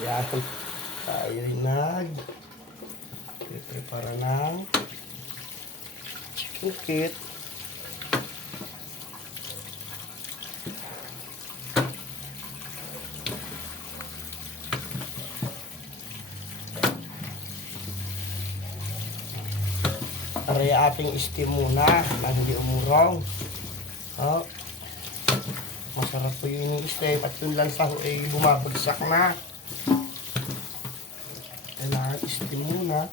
Yan. Tayo'y prepara ng chicken kit. Aray ating steam muna nang hindi umurong. Oh. Masarap po yung steam at yung lansa ko ay bumabagsak na. Kailangan steam muna.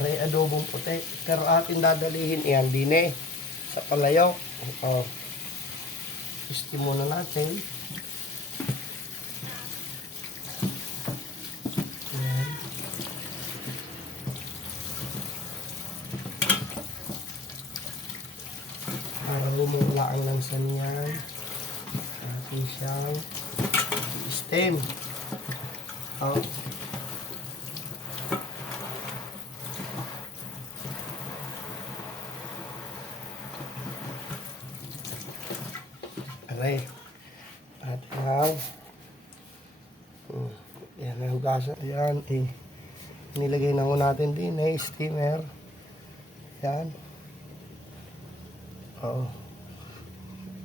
Aray adobong puti. Pero ating dadalihin yan din sa palayok. Oh. Steam muna natin. Ayan. Para humula ang lansa niyan. Atin siyang steam. Oh. Aray. At yan, nahugasan. Ayan, nilagay na ho natin din steamer. Yan.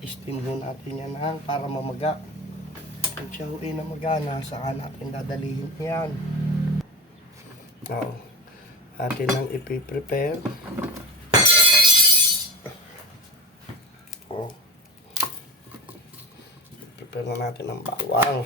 Steam ho natin yan para mamaga. Kung siya ho na magana, saka natin dadalihin yan. Atin lang ipiprepare. Prepare na natin ang bawang.